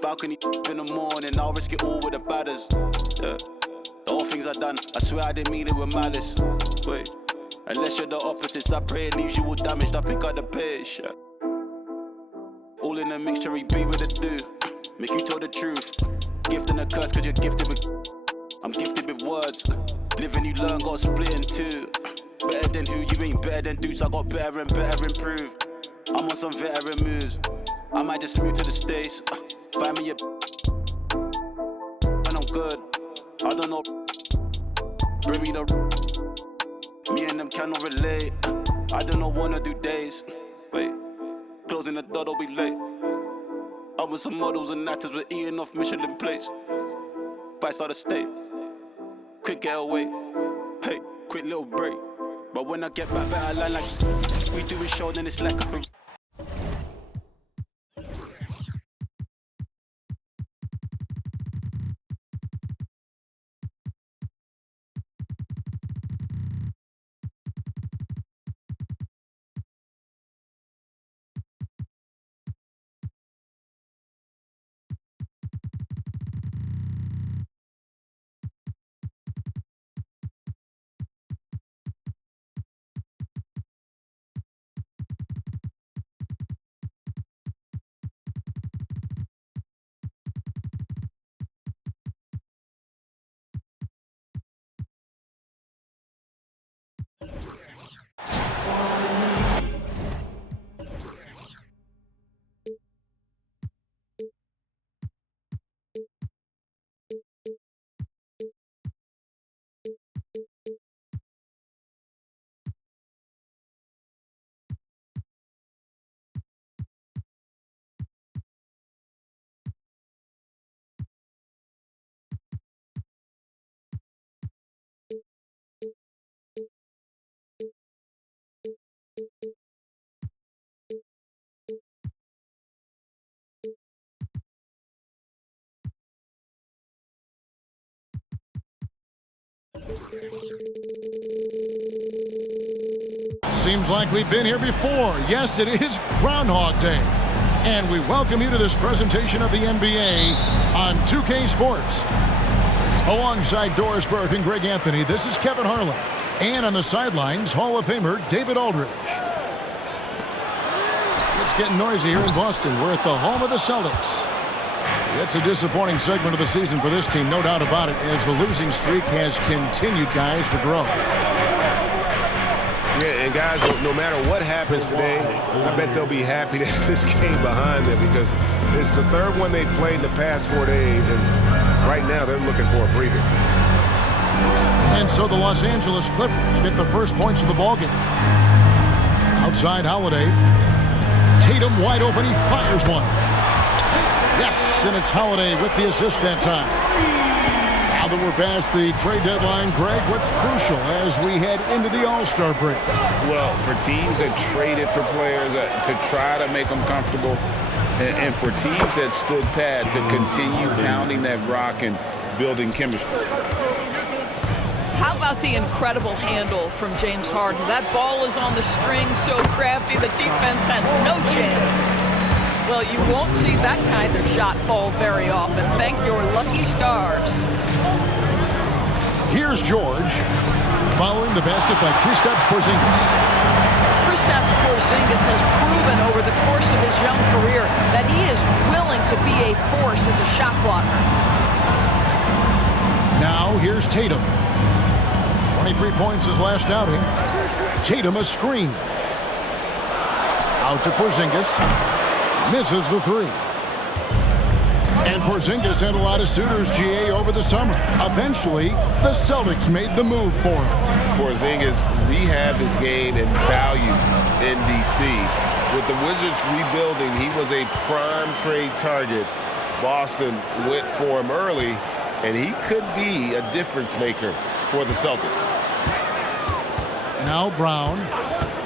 balcony in the morning, I'll risk it all with the badders. Yeah. The whole things I done, I swear I didn't mean it with malice. Wait, unless you're the opposites, I pray it leaves you all damaged. I pick up the pace. Yeah. All in a mixture, he be with the do. Make you tell the truth. Gift and a curse, cause you're gifted with. I'm gifted with words. Living you learn, got split in two. Better than who, you ain't better than Deuce. I got better and better improve. I'm on some veteran moves. I might just move to the States. Buy me a and I'm good. I don't know. Bring me the. Me and them cannot relate. I don't wanna do days. Wait, closing the door, don't be late. I with some models and actors, we're eating off Michelin plates. Vice out of state. Quick getaway. Hey, quick little break. But when I get back, better line like we do a show, then it's like a. Seems like we've been here before. Yes, it is Groundhog Day. And we welcome you to this presentation of the NBA on 2K Sports. Alongside Doris Burke and Greg Anthony, this is Kevin Harlan. And on the sidelines, Hall of Famer David Aldridge. It's getting noisy here in Boston. We're at the home of the Celtics. It's a disappointing segment of the season for this team, no doubt about it, as the losing streak has continued, guys, to grow. Yeah, and guys, no matter what happens today, I bet they'll be happy that this game behind them because it's the third one they've played in the past 4 days, and right now they're looking for a breather. And so the Los Angeles Clippers get the first points of the ballgame. Outside Holiday. Tatum wide open, he fires one. Yes, and it's Holiday with the assist that time. Now that we're past the trade deadline, Greg, what's crucial as we head into the All-Star break? Well, for teams that traded for players to try to make them comfortable, and for teams that stood pat to continue pounding that rock and building chemistry. How about the incredible handle from James Harden? That ball is on the string, so crafty, the defense has no chance. Well, you won't see that kind of shot fall very often. Thank your lucky stars. Here's George, following the basket by Kristaps Porzingis. Kristaps Porzingis has proven over the course of his young career that he is willing to be a force as a shot blocker. Now here's Tatum. 23 points his last outing. Tatum a screen. Out to Porzingis. Misses the three. And Porzingis had a lot of suitors, GA, over the summer. Eventually, the Celtics made the move for him. Porzingis rehabbed his game and value in D.C. With the Wizards rebuilding, he was a prime trade target. Boston went for him early, and he could be a difference maker for the Celtics. Now Brown,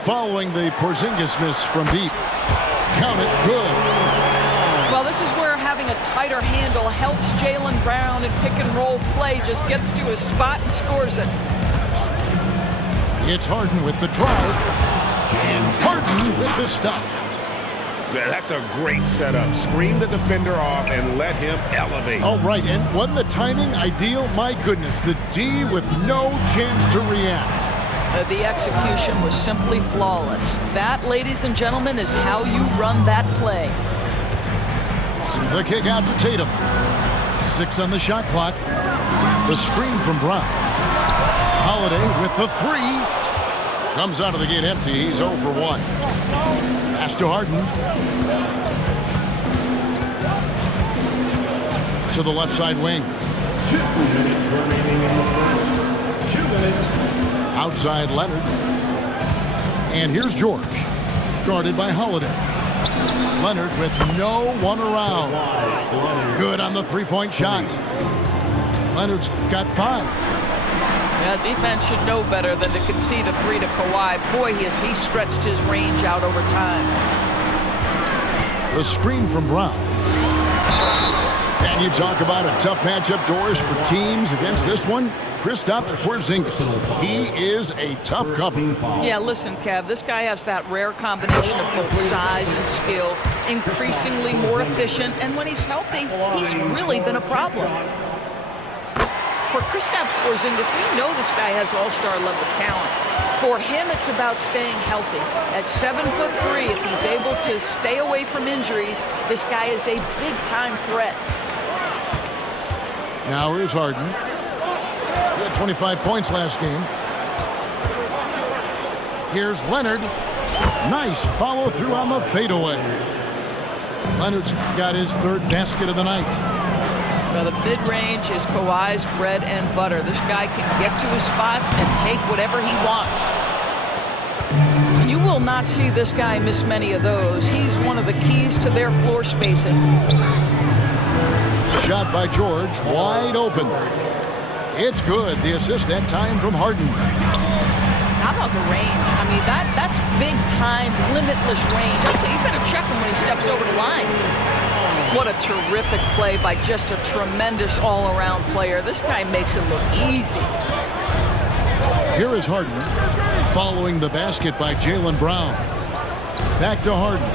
following the Porzingis miss from deep. Count it, good. Well, this is where having a tighter handle helps Jaylen Brown in pick-and-roll play. Just gets to his spot and scores it. It's Harden with the drive. And Harden with the stuff. Yeah, that's a great setup. Screen the defender off and let him elevate. Oh, right, and wasn't the timing ideal? My goodness, the D with no chance to react. The execution was simply flawless. That, ladies and gentlemen, is how you run that play. The kick out to Tatum. 6 on the shot clock. The screen from Brown. Holiday with the 3. Comes out of the gate empty. He's 0 for 1. Pass to Harden. To the left side wing. 2 minutes remaining in the first. 2 minutes. Outside Leonard. And here's George. Guarded by Holiday. Leonard with no one around. Good on the three-point shot. Leonard's got 5. Yeah, defense should know better than to concede a 3 to Kawhi. Boy, has he stretched his range out over time. The screen from Brown. And you talk about a tough matchup, Doris, for teams against this one. Kristaps Porzingis. He is a tough cover. Yeah, listen, Kev, this guy has that rare combination of both size and skill, increasingly more efficient, and when he's healthy, he's really been a problem. For Kristaps Porzingis, we know this guy has all-star level talent. For him, it's about staying healthy. At 7'3", if he's able to stay away from injuries, this guy is a big-time threat. Now here's Harden. He had 25 points last game. Here's Leonard. Nice follow-through on the fadeaway. Leonard's got his 3rd basket of the night. Well, the mid-range is Kawhi's bread and butter. This guy can get to his spots and take whatever he wants. You will not see this guy miss many of those. He's one of the keys to their floor spacing. Shot by George, wide open. It's good. The assist that time from Harden. How about the range? I mean, that's big-time, limitless range. I'll tell you, you better check him when he steps over the line. What a terrific play by just a tremendous all-around player. This guy makes it look easy. Here is Harden, following the basket by Jaylen Brown. Back to Harden.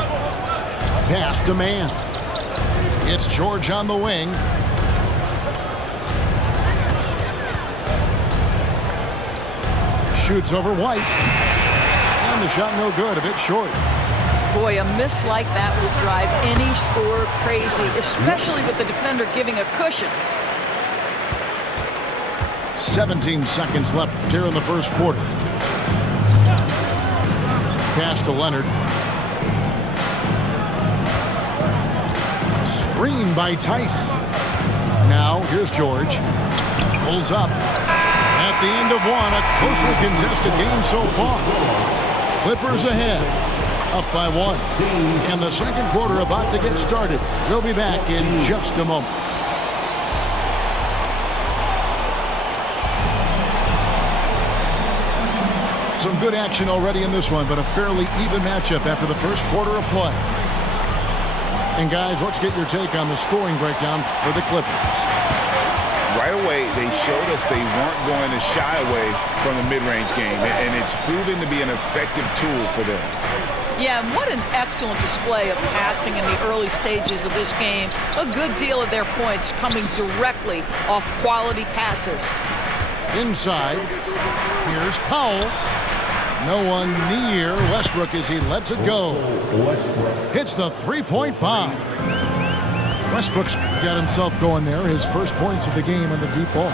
Pass to Mann. It's George on the wing. Shoots over White. And the shot no good, a bit short. Boy, a miss like that will drive any scorer crazy, especially with the defender giving a cushion. 17 seconds left here in the first quarter. Pass to Leonard. Screen by Tice. Now, here's George. Pulls up. At the end of one, a closely contested game so far. Clippers ahead. Up by 1. And the second quarter about to get started. We'll be back in just a moment. Some good action already in this one, but a fairly even matchup after the first quarter of play. And guys, let's get your take on the scoring breakdown for the Clippers. Right away, they showed us they weren't going to shy away from the mid-range game, and it's proven to be an effective tool for them. Yeah, and what an excellent display of passing in the early stages of this game. A good deal of their points coming directly off quality passes. Inside, here's Powell. No one near Westbrook as he lets it go. Hits the three-point bomb. Westbrook's got himself going there. His first points of the game on the deep ball.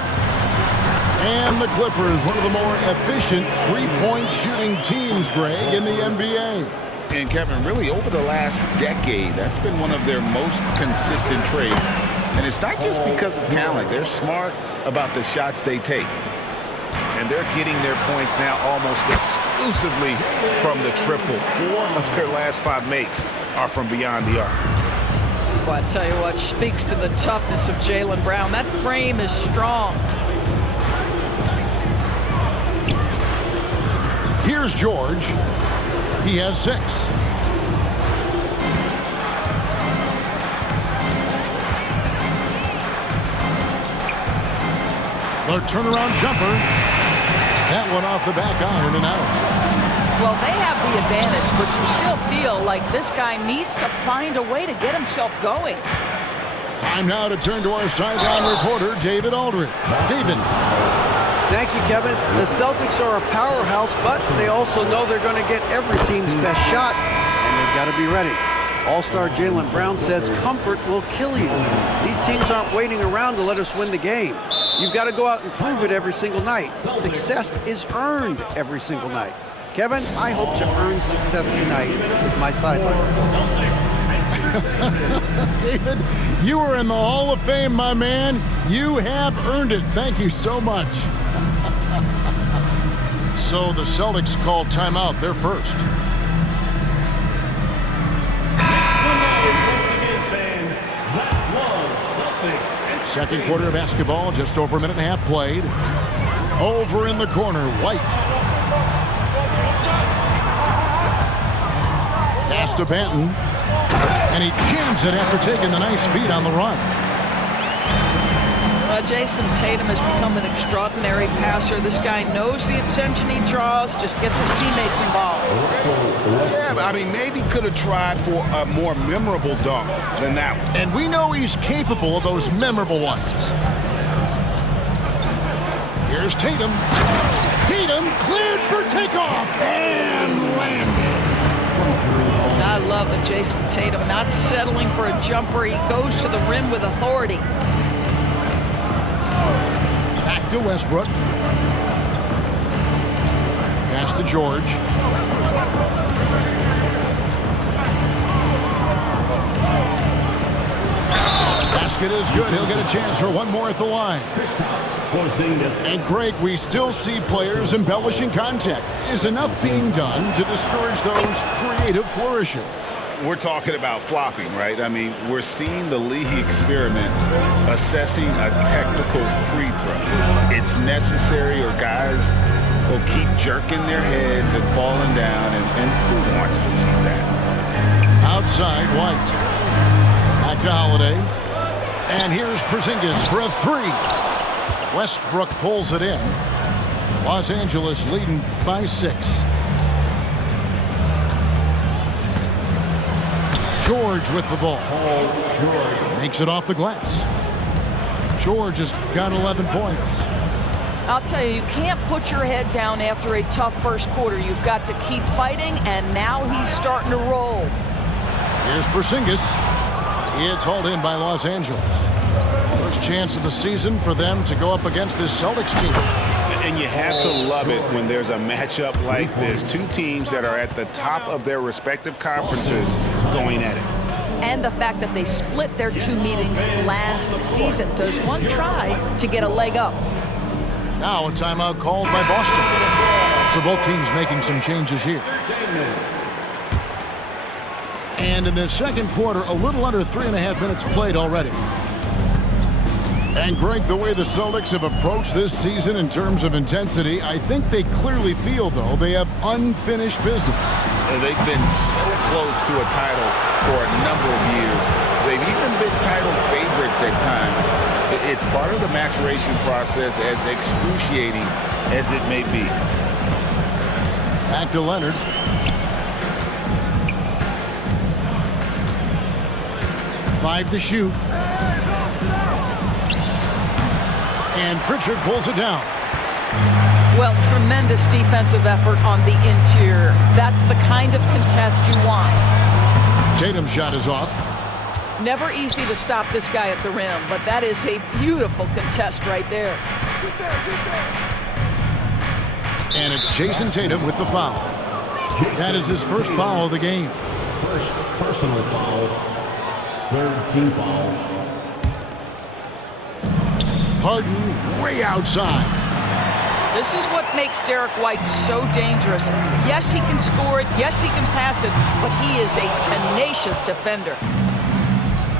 And the Clippers, one of the more efficient three-point shooting teams, Greg, in the NBA. And Kevin, really over the last decade, that's been one of their most consistent traits. And it's not just because of talent. They're smart about the shots they take. And they're getting their points now almost exclusively from the triple. 4 of their last 5 makes are from beyond the arc. Well, I tell you what, speaks to the toughness of Jaylen Brown. That frame is strong. Here's George. He has 6. The turnaround jumper. That one off the back iron and out. Well, they have the advantage, but you still feel like this guy needs to find a way to get himself going. Time now to turn to our sideline reporter, David Aldridge. David. Thank you, Kevin. The Celtics are a powerhouse, but they also know they're going to get every team's best shot, and they've got to be ready. All-star Jaylen Brown says comfort will kill you. These teams aren't waiting around to let us win the game. You've got to go out and prove it every single night. Success is earned every single night. Kevin, I hope to earn success tonight with my sideline. David, you are in the Hall of Fame, my man. You have earned it. Thank you so much. So the Celtics call timeout. They're first. Second quarter of basketball, just over a minute and a half played. Over in the corner, White. Pass to Banton. And he jams it after taking the nice feed on the run. Jason Tatum has become an extraordinary passer. This guy knows the attention he draws, just gets his teammates involved. Yeah, but I mean, maybe could have tried for a more memorable dunk than that one. And we know he's capable of those memorable ones. Here's Tatum. Tatum cleared for takeoff and landed. I love the Jason Tatum not settling for a jumper. He goes to the rim with authority. Back to Westbrook. Pass to George. Basket is good. He'll get a chance for one more at the line. And Greg, we still see players embellishing contact. Is enough being done to discourage those creative flourishes? We're talking about flopping, right? I mean, we're seeing the league experiment assessing a technical free throw. It's necessary or guys will keep jerking their heads and falling down, and who wants to see that? Outside, White. Back to Holiday. And here's Porzingis for a three. Westbrook pulls it in. Los Angeles leading by 6. George with the ball. Makes it off the glass. George has got 11 points. I'll tell you, you can't put your head down after a tough first quarter. You've got to keep fighting, and now he's starting to roll. Here's Porzingis. It's hauled in by Los Angeles. First chance of the season for them to go up against this Celtics team. And you have to love it when there's a matchup like this. Two teams that are at the top of their respective conferences going at it. And the fact that they split their 2 meetings last season. Does one try to get a leg up? Now a timeout called by Boston. So both teams making some changes here. And in the second quarter, a little under 3.5 minutes played already. And Greg, the way the Celtics have approached this season in terms of intensity, I think they clearly feel, though, they have unfinished business. And they've been so close to a title for a number of years. They've even been title favorites at times. It's part of the maturation process, as excruciating as it may be. Back to Leonard. Five to shoot. And Pritchard pulls it down. Well, tremendous defensive effort on the interior. That's the kind of contest you want. Tatum's shot is off. Never easy to stop this guy at the rim, but that is a beautiful contest right there. And it's Jason Tatum with the foul. That is his first foul of the game. First personal foul. Third team foul. Harden way outside. This is what makes Derek White so dangerous. Yes, he can score it. Yes, he can pass it. But he is a tenacious defender.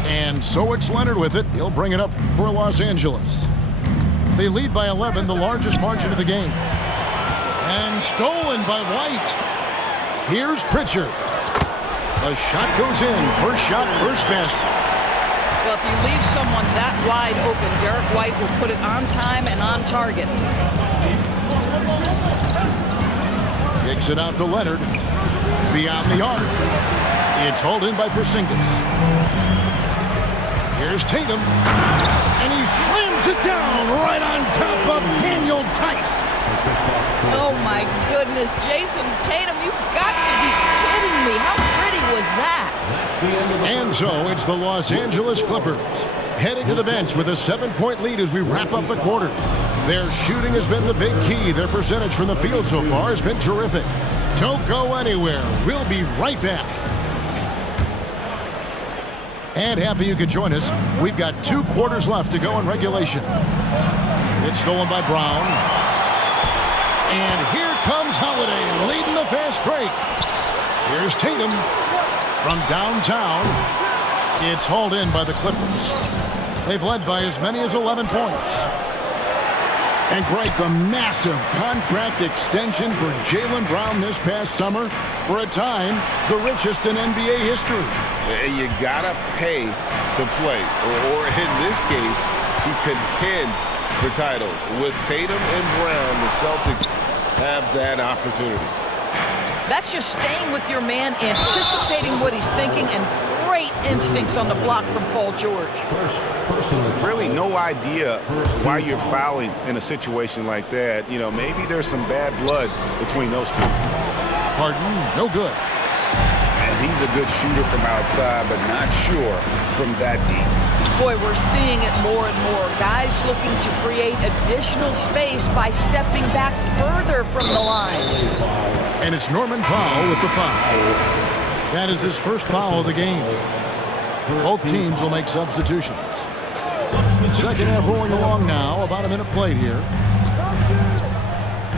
And so it's Leonard with it. He'll bring it up for Los Angeles. They lead by 11, the largest margin of the game. And stolen by White. Here's Pritchard. The shot goes in. First shot, first basket. Well, if you leave someone that wide open, Derek White will put it on time and on target. Kicks it out to Leonard. Beyond the arc. It's hauled in by Porzingis. Here's Tatum. And he slams it down right on top of Daniel Tice. Oh, my goodness. Jason Tatum, you've got to be kidding me. How pretty was that? And so it's the Los Angeles Clippers heading to the bench with a 7-point lead as we wrap up the quarter. Their shooting has been the big key. Their percentage from the field so far has been terrific. Don't go anywhere. We'll be right back. And happy you could join us. We've got 2 quarters left to go in regulation. It's stolen by Brown. And here comes Holiday leading the fast break. Here's Tatum from downtown. It's hauled in by the Clippers. They've led by as many as 11 points. And Greg, the massive contract extension for Jaylen Brown this past summer, for a time, the richest in NBA history. You gotta pay to play, or in this case, to contend for titles. With Tatum and Brown, the Celtics have that opportunity. That's just staying with your man, anticipating what he's thinking, and great instincts on the block from Paul George. Really no idea why you're fouling in a situation like that. You know, maybe there's some bad blood between those two. Harden, no good. And he's a good shooter from outside, but not sure from that deep. Boy, we're seeing it more and more. Guys looking to create additional space by stepping back further from the line. And it's Norman Powell with the foul. That is his first foul of the game. Both teams will make substitutions. Second half rolling along now. About a minute played here.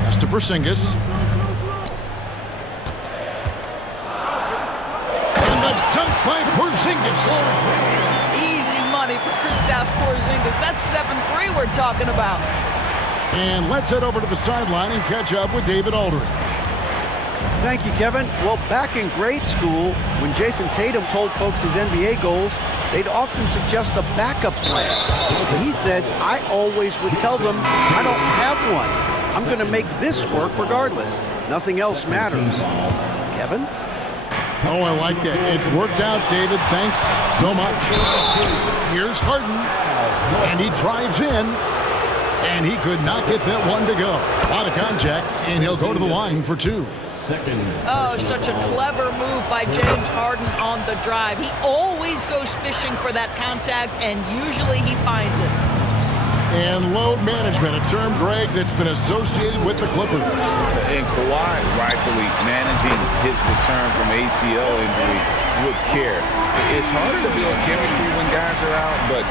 That's to Porzingis. And the dunk by Porzingis. Easy money for Kristaps Porzingis. That's 7-3 we're talking about. And let's head over to the sideline and catch up with David Aldridge. Thank you, Kevin. Well, back in grade school, when Jason Tatum told folks his NBA goals, they'd often suggest a backup plan. He said, I always would tell them, I don't have one. I'm going to make this work regardless. Nothing else matters. Kevin? Oh, I like that. It's worked out, David. Thanks so much. Here's Harden. And he drives in. And he could not get that one to go. A lot of contact, and he'll go to the line for 2. Oh, such a clever move by James Harden on the drive. He always goes fishing for that contact, and usually he finds it. And load management, a term, Greg, that's been associated with the Clippers. And Kawhi rightfully managing his return from ACL injury with care. It's harder to build chemistry when guys are out, but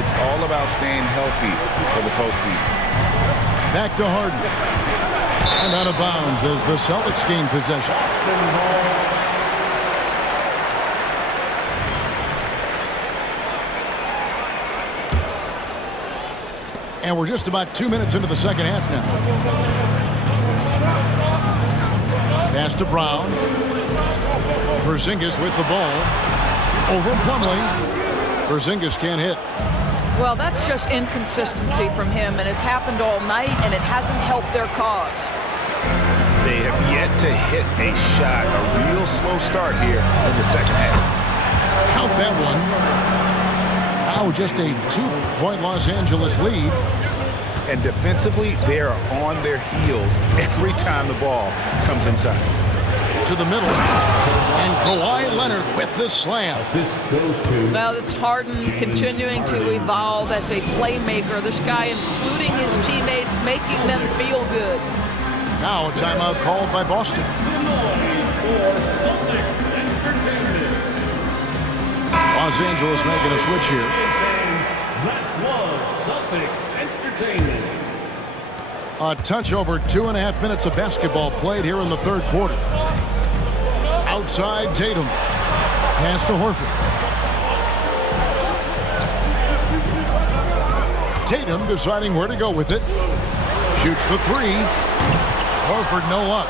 it's all about staying healthy for the postseason. Back to Harden. And out of bounds as the Celtics gain possession. And we're just about 2 minutes into the second half now. Pass to Brown. Porzingis with the ball. Over Plumlee. Porzingis can't hit. Well, that's just inconsistency from him, and it's happened all night, and it hasn't helped their cause. They have yet to hit a shot. A real slow start here in the second half. Count that one. Now just a 2-point Los Angeles lead. And defensively, they are on their heels every time the ball comes inside. To the middle. And Kawhi Leonard with the slam. Well, it's Harden continuing to evolve as a playmaker. This guy, including his teammates, making them feel good. Now a timeout called by Boston. Los Angeles making a switch here. That was Celtics Entertainment. A touch over 2.5 minutes of basketball played here in the third quarter. Outside Tatum. Pass to Horford. Tatum deciding where to go with it. Shoots the 3. Horford no luck.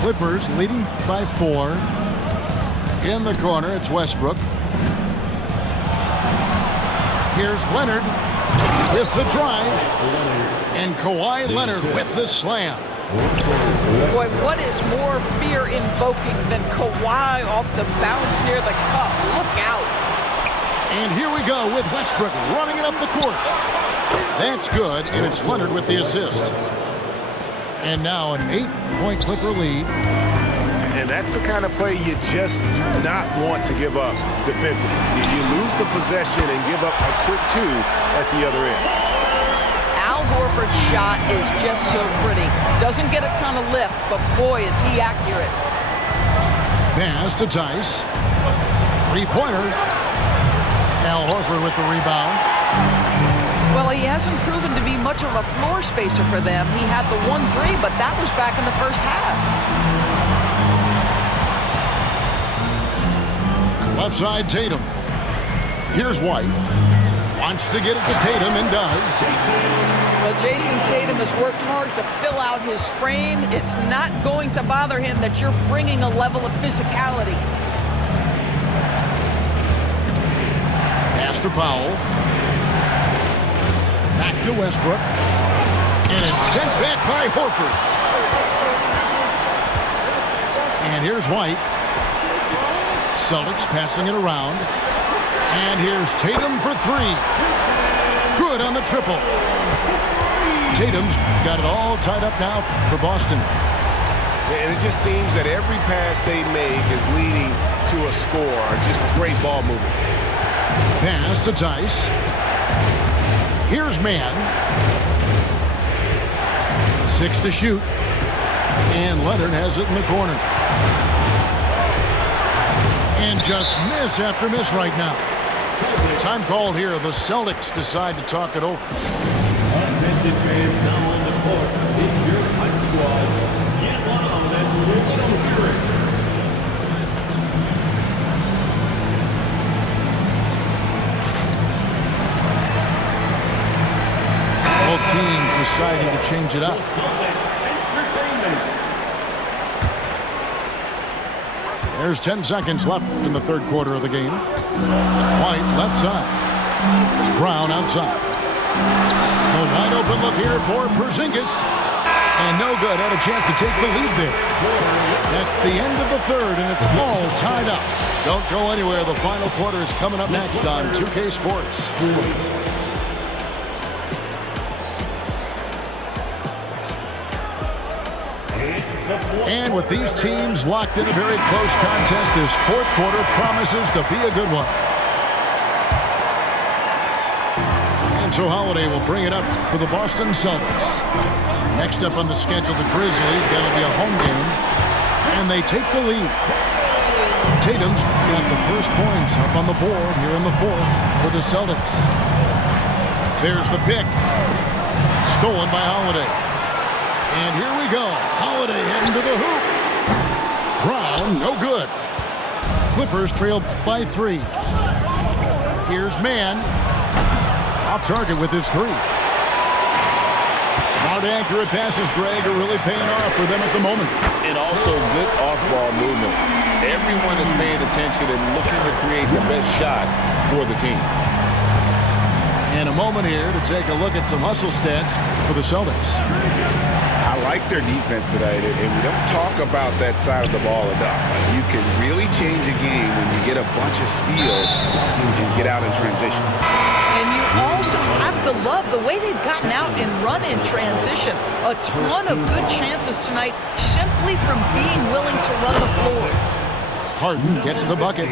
Clippers leading by 4. In the corner, it's Westbrook. Here's Leonard with the drive. And Kawhi Leonard with the slam. Boy, what is more fear-invoking than Kawhi off the bounce near the cup? Look out. And here we go with Westbrook running it up the court. That's good, and it's Leonard with the assist. And now an 8-point Clipper lead. And that's the kind of play you just do not want to give up defensively. You lose the possession and give up a quick 2 at the other end. Al Horford's shot is just so pretty. Doesn't get a ton of lift, but boy, is he accurate. Pass to Tice. Three-pointer. Al Horford with the rebound. Well, he hasn't proven to be much of a floor spacer for them. He had the 1-3, but that was back in the first half. Left side, Tatum. Here's White. Wants to get it to Tatum and does. Well, Jason Tatum has worked hard to fill out his frame. It's not going to bother him that you're bringing a level of physicality. Pass to Powell. Back to Westbrook. And it's sent back by Horford. And here's White. Celtics passing it around. And here's Tatum for 3. Good on the triple. Tatum's got it all tied up now for Boston. And it just seems that every pass they make is leading to a score. Just great ball movement. Pass to Tice. Here's Mann. 6 to shoot. And Leonard has it in the corner. And just miss after miss right now. Time called here. The Celtics decide to talk it over. Attention fans now on the court. It's your hype squad. Get loud and make some hearing. Both teams deciding to change it up. There's 10 seconds left in the third quarter of the game. White left side. Brown outside. A wide open look here for Porzingis. And no good. Had a chance to take the lead there. That's the end of the third, and it's all tied up. Don't go anywhere. The final quarter is coming up next on 2K Sports. And with these teams locked in a very close contest, this fourth quarter promises to be a good one. And so Holiday will bring it up for the Boston Celtics. Next up on the schedule, the Grizzlies. That'll be a home game. And they take the lead. Tatum's got the first points up on the board here in the fourth for the Celtics. There's the pick. Stolen by Holiday. And here we go. Holiday heading to the hoop. Brown, no good. Clippers trail by 3. Here's Mann. Off target with his 3. Smart, accurate passes, Greg, are really paying off for them at the moment. And also good off-ball movement. Everyone is paying attention and looking to create the best shot for the team. And a moment here to take a look at some hustle stats for the Celtics. I like their defense tonight, and we don't talk about that side of the ball enough. You can really change a game when you get a bunch of steals and get out in transition. And you also have to love the way they've gotten out and run in transition. A ton of good chances tonight simply from being willing to run the floor. Harden gets the bucket.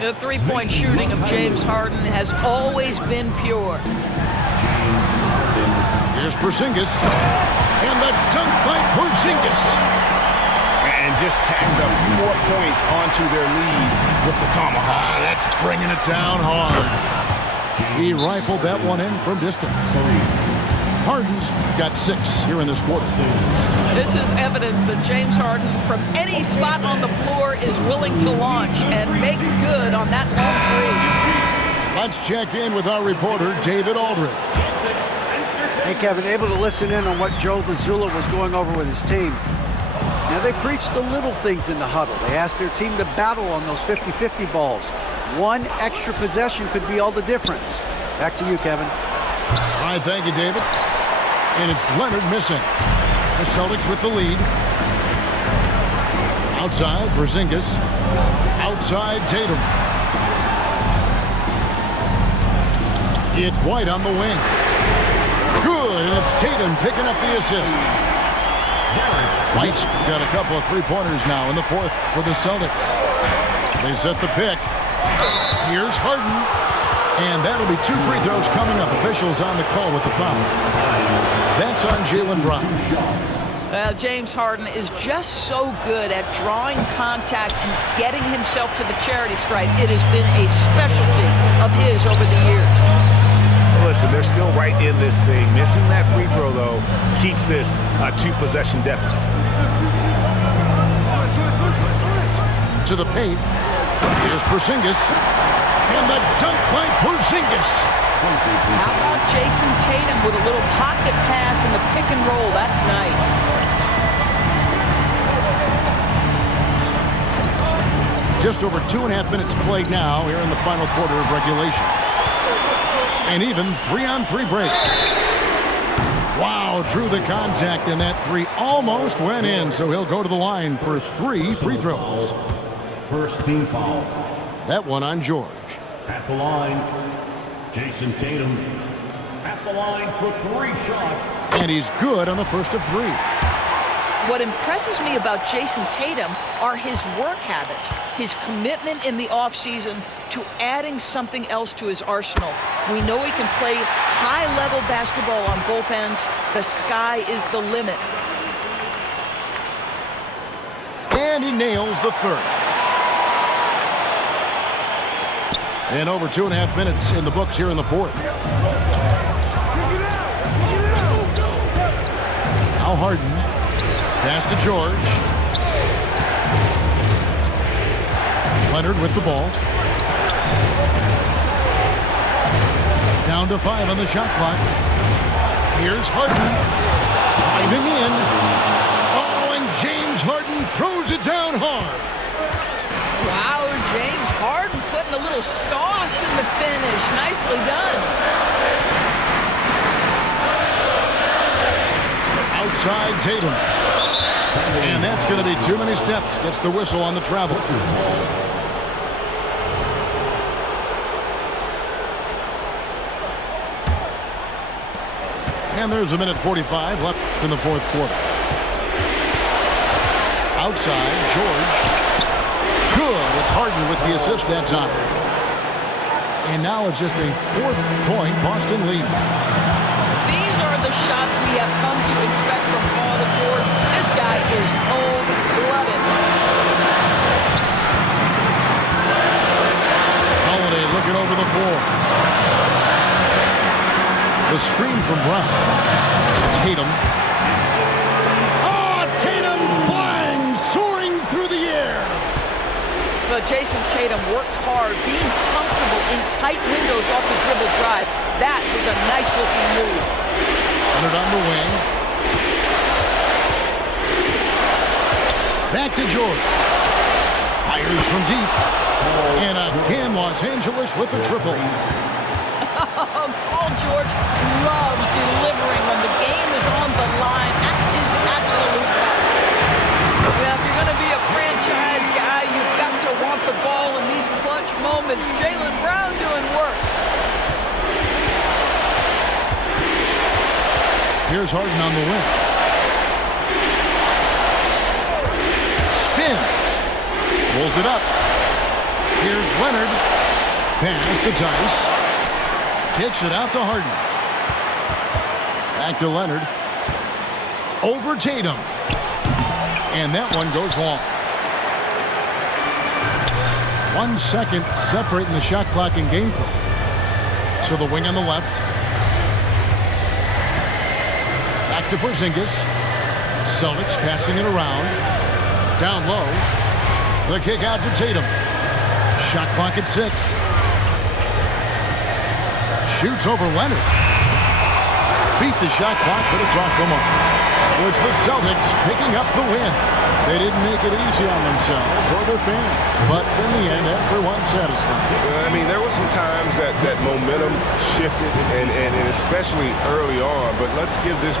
The three-point shooting of James Harden has always been pure. Here's Porzingis. And the dunk by Porzingis. And just tacks a few more points onto their lead with the tomahawk. That's bringing it down hard. He rifled that one in from distance. Harden's got 6 here in this quarter. This is evidence that James Harden, from any spot on the floor, is willing to launch and makes good on that long 3. Let's check in with our reporter, David Aldridge. Hey, Kevin, able to listen in on what Joe Mazzulla was going over with his team. Now, they preached the little things in the huddle. They asked their team to battle on those 50-50 balls. One extra possession could be all the difference. Back to you, Kevin. All right, thank you, David. And it's Leonard missing. The Celtics with the lead. Outside, Porzingis. Outside, Tatum. It's White on the wing. Good, and it's Tatum picking up the assist. White's got a couple of three-pointers now in the fourth for the Celtics. They set the pick. Here's Harden. And that'll be 2 free throws coming up. Officials on the call with the foul. That's on Jaylen Brown. Well, James Harden is just so good at drawing contact and getting himself to the charity stripe. It has been a specialty of his over the years. Listen, they're still right in this thing. Missing that free throw, though, keeps this a 2-possession deficit. To the paint. Here's Porzingis. And the dunk by Porzingis. How about Jason Tatum with a little pocket pass in the pick and roll? That's nice. Just over 2.5 minutes played now here in the final quarter of regulation. And even 3-on-3 break. Wow, drew the contact, and that 3 almost went in, so he'll go to the line for 3 free throws. First team foul. That one on George. At the line, Jason Tatum. At the line for 3 shots. And he's good on the first of 3. What impresses me about Jason Tatum are his work habits, his commitment in the offseason to adding something else to his arsenal. We know he can play high-level basketball on both ends. The sky is the limit. And he nails the third. And over 2.5 minutes in the books here in the fourth. Now Harden. Pass to George. Leonard with the ball. Down to 5 on the shot clock. Here's Harden. Driving in. Oh, and James Harden throws it down hard. Wow, James Harden putting a little sauce in the finish. Nicely done. Outside Tatum. And that's going to be too many steps. Gets the whistle on the travel. And there's 1:45 left in the fourth quarter. Outside, George. Good. It's Harden with the assist that time. And now it's just a 4-point Boston lead. These are the shots we have come to expect from Paul George. This guy is cold-blooded. Holiday looking over the floor. The screen from Brown. Tatum. Oh, Tatum flying, soaring through the air. But Jason Tatum worked hard, being comfortable in tight windows off the dribble drive. That was a nice-looking move. Leonard on the wing. Back to George. Fires from deep. And again, Los Angeles with the triple. Paul George loves delivering when the game is on the line at his absolute best. Well, if you're going to be a franchise guy, you've got to want the ball in these clutch moments. Jaylen Brown doing work. Here's Harden on the wing. Spins. Pulls it up. Here's Leonard. Pass to Tice. Kicks it out to Harden. Back to Leonard. Over Tatum. And that one goes long. 1 second separating the shot clock and game clock. To the wing on the left. Back to Porzingis. Celtics passing it around. Down low. The kick out to Tatum. Shot clock at 6. Shoots over Leonard. Beat the shot clock, but it's off the mark. So it's the Celtics picking up the win. They didn't make it easy on themselves or their fans, but in the end, everyone's satisfied. I mean, there were some times that momentum shifted, and especially early on, but let's give this